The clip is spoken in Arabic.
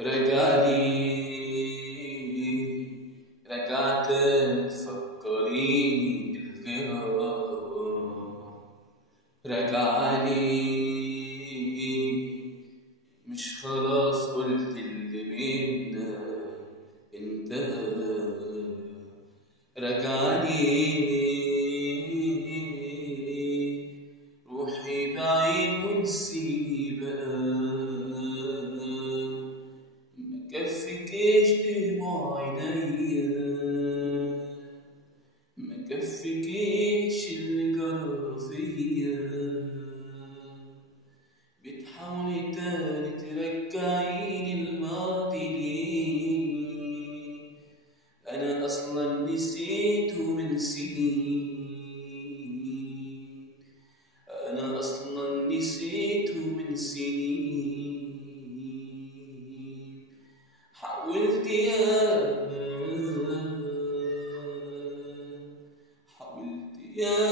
رجعلي رجعت تفكريني بالغرام، رجعلي مش خلاص قلت اللي بينا انتهى، رجعلي روحي بعيد ونسيني بقى، مكفيكيش دموع عينيا، مكفيكيش اللي جرى فيا، بتحاولي تاني ترجعيني الماضي ليه؟ أنا أصلا نسيته من سنين، أنا أصلا نسيته من سنين. حاولت ياما، حاولت ياما